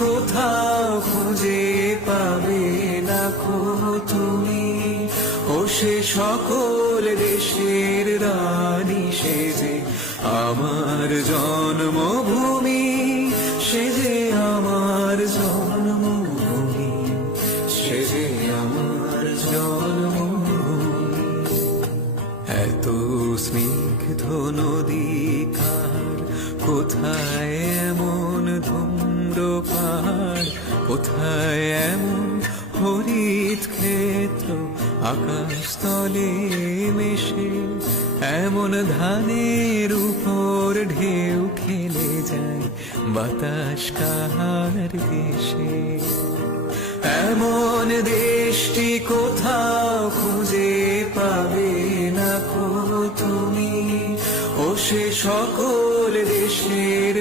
কোথাও খুঁজে পাবে না খো তুমি, ও সে সকল দেশের রানী সেজে আমার জন্মভূমি, সেজে আমার জন্মভূমি, সেজে আমার জন্মভূমি। এত স্নিগ্ধ নদী কার, কোথায় এমন ধুম্র পাহাড়, কোথায় এমন হরিত ক্ষেত্র, আকাশ তলে মেশে এমন ধানের উপর ঢেউ খেলে যায় বাতাস কাহার দেশে। এমন দেশটি কোথাও খুঁজে পাবে না খো তুমি, ও সে সকল দেশের